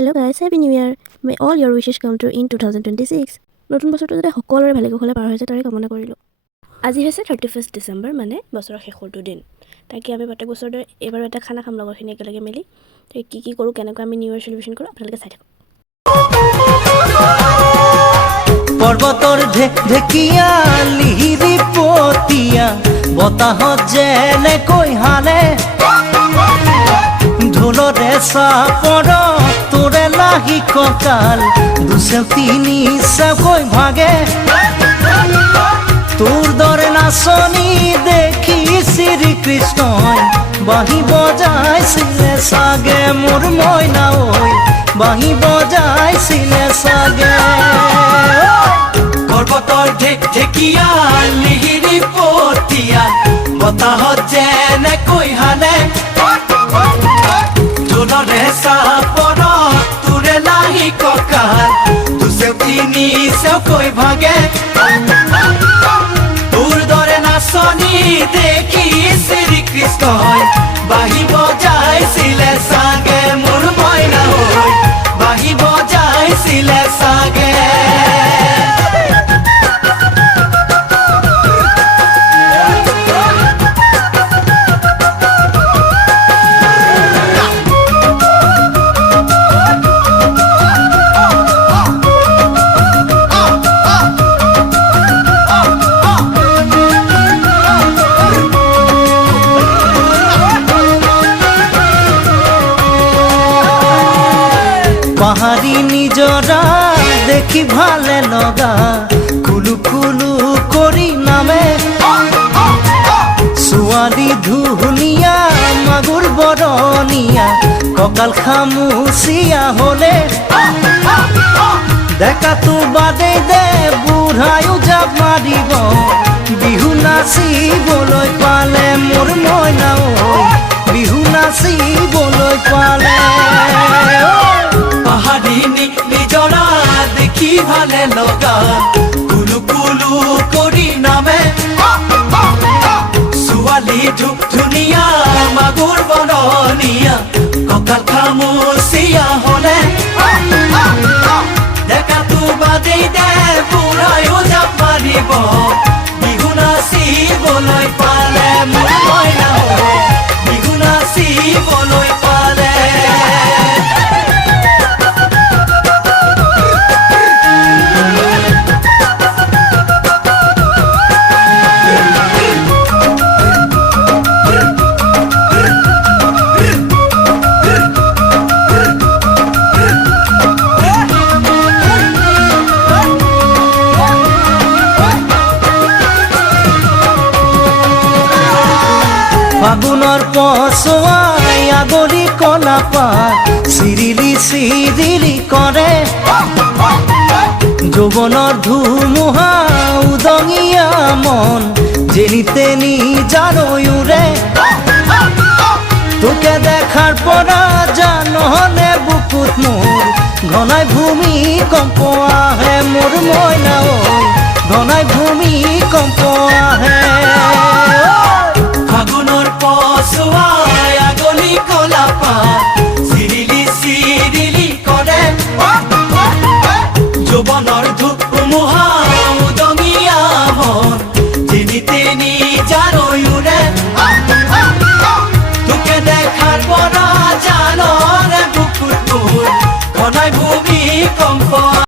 Hello guys, Happy New Year! May all your wishes come true in 2026. নতুন বছৰটো যাতে সকলোৰে ভালে কুশলে পাৰ হৈ যায় তাৰে কামনা কৰিলোঁ। আজি হৈছে 31 ডিচেম্বৰ মানে বছৰৰ শেষৰটো দিন। তাকে আমি প্ৰত্যেক বছৰতে এবাৰ এটা খানা খাম লগৰখিনি একেলগে মিলি। তাকে কি কৰোঁ কেনেকৈ আমি নিউ ইয়াৰ সেলিব্ৰেশ্যন কৰোঁ আপোনালোকে চাই থাকক। পৰ্বতৰ ঢেকীয়া লিহিৰি পতীয়া বতাহত যেনেকৈ হালে ঢোলৰে চাপৰ তোৰে লাহি কঁকাল দুচেও তিনি চেওকৈ ভাগে তোৰ দৰে নাচনি দেখি শ্ৰীকৃষ্ণই বাঁহী বজাইছিলে চাগে মোৰ মইনা ঐ বাঁহী বজাইছিলে চাগে পৰ্বতৰ ঢেকীয়া লিহিৰি পতীয়া বতাহত যেনেকৈ হালে ঢোলৰে চাপৰ তোৰে লাহি কঁকাল দুচেও তিনি চেওকৈ ভাগে তোৰ দৰে নাচনি দেখি শ্ৰীকৃষ্ণই বাঁহী বজাইছিলে চাগে মোৰ মইনা ঐ বাঁহী বজাইছিলে চাগে পাহাড়ি নিজৰা দেখি ভালে লগা কুলু কুলু কৰি নামে ছোৱালী ধুনীয়া মাগুৰ বৰণীয়া কঁকাল খামুচিয়া হলে ডেকাটো বাদেই দে বুঢ়ায়ো জাপ মাৰিব বিহু নাচিবলৈ পালে মোৰ মইনা ঐ বিহু নাচিবলৈ পালে পাহাড়ি নিজৰা দেখি ভালে লগা কুলু কুলু কৰি নামে ছোৱালী ধুনীয়া মাগুৰ বৰণীয়া কঁকাল খামুচিয়া হলে ডেকাটো বাদেই দে বুঢ়ায়ো জাপ মাৰিব বিহু নাচিবলৈ পালে মোৰ মইনা ঐ বিহু নাচিবলৈ পালে ফাগুনৰ পছুৱাই আগৰি কলা পাত চিৰিলি চিৰিলি কৰে যৌৱনৰ ধুমুহা উদঙীয়া মন যেনি তেনি জানৈৰে তোকে দেখাৰ পৰা জানহলে বুকুত মোৰ ঘনাই ভূমিকম্প আহে মোৰ মইনা ঐ ঘনাই ভূমিকম্প আহে ফাগুনৰ পছুৱাই আগলি কলা পাত চিৰিলি চিৰিলি কৰে যৌৱনৰ ধুমুহা উদঙীয়া মন যেনি তেনি জানৈৰে তোকে দেখাৰ পৰা জানৰে বুকুত মোৰ ঘনাই ভূমিকম্প